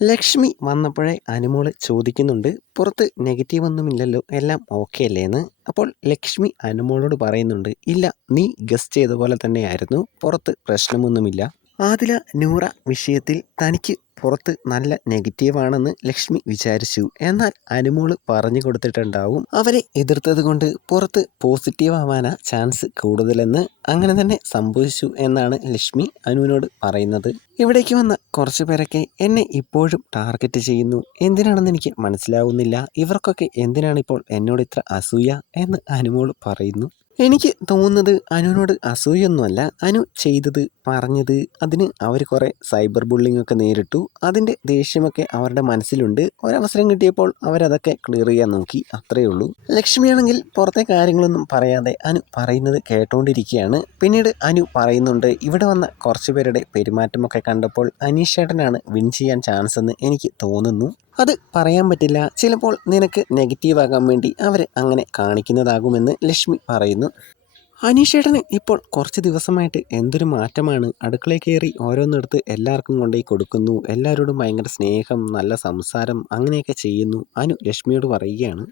ലക്ഷ്മി വന്നപ്പോഴേ അനുമോള് ചോദിക്കുന്നുണ്ട്, പുറത്ത് നെഗറ്റീവ് ഒന്നുമില്ലല്ലോ, എല്ലാം ഓക്കെ അല്ലേ എന്ന്. അപ്പോൾ ലക്ഷ്മി അനുമോളോട് പറയുന്നുണ്ട്, ഇല്ല, നീ ഗസ്റ്റ് ചെയ്ത പോലെ തന്നെയായിരുന്നു, പുറത്ത് പ്രശ്നമൊന്നുമില്ല. ആദില നൂറ വിഷയത്തിൽ തനിക്ക് പുറത്ത് നല്ല നെഗറ്റീവാണെന്ന് ലക്ഷ്മി വിചാരിച്ചു. എന്നാൽ അനുമോള് പറഞ്ഞു കൊടുത്തിട്ടുണ്ടാവും, അവരെ എതിർത്തത് കൊണ്ട് പുറത്ത് പോസിറ്റീവ് ആവാനാ ചാൻസ് കൂടുതലെന്ന്. അങ്ങനെ തന്നെ സംഭവിച്ചു എന്നാണ് ലക്ഷ്മി അനുവിനോട് പറയുന്നത്. ഇവിടേക്ക് വന്ന കുറച്ച് പേരൊക്കെ എന്നെ ഇപ്പോഴും ടാർഗറ്റ് ചെയ്യുന്നു, എന്തിനാണെന്ന് എനിക്ക് മനസ്സിലാവുന്നില്ല, ഇവർക്കൊക്കെ എന്തിനാണിപ്പോൾ എന്നോട് ഇത്ര അസൂയ എന്ന് അനുമോള് പറയുന്നു. എനിക്ക് തോന്നുന്നത് അനുവിനോട് അസൂയൊന്നുമല്ല, അനു ചെയ്തത് പറഞ്ഞത് അതിന് അവർ കുറേ സൈബർ ബുള്ളിംഗ് ഒക്കെ നേരിട്ടു. അതിൻ്റെ ദേഷ്യമൊക്കെ അവരുടെ മനസ്സിലുണ്ട്. ഒരവസരം കിട്ടിയപ്പോൾ അവരതൊക്കെ ക്ലിയർ ചെയ്യാൻ നോക്കി, അത്രയേ ഉള്ളൂ. ലക്ഷ്മിയാണെങ്കിൽ പുറത്തെ കാര്യങ്ങളൊന്നും പറയാതെ അനു പറയുന്നത് കേട്ടോണ്ടിരിക്കുകയാണ്. പിന്നീട് അനു പറയുന്നുണ്ട്, ഇവിടെ വന്ന കുറച്ച് പേരുടെ പെരുമാറ്റമൊക്കെ കണ്ടപ്പോൾ അനീഷേട്ടനാണ് വിൻ ചെയ്യാൻ ചാൻസ് എന്ന് എനിക്ക് തോന്നുന്നു. അത് പറയാൻ പറ്റില്ല, ചിലപ്പോൾ നിനക്ക് നെഗറ്റീവ് ആകാൻ വേണ്ടി അവർ അങ്ങനെ കാണിക്കുന്നതാകുമെന്ന് ലക്ഷ്മി പറയുന്നു. അനീഷേട്ടന് ഇപ്പോൾ കുറച്ച് ദിവസമായിട്ട് എന്തൊരു മാറ്റമാണ്, അടുക്കളയിൽ കയറി ഓരോന്നെടുത്ത് എല്ലാവർക്കും കൊണ്ടുപോയി കൊടുക്കുന്നു, എല്ലാവരോടും ഭയങ്കര സ്നേഹം, നല്ല സംസാരം, അങ്ങനെയൊക്കെ ചെയ്യുന്നു അനു ലക്ഷ്മിയോട് പറയുകയാണ്.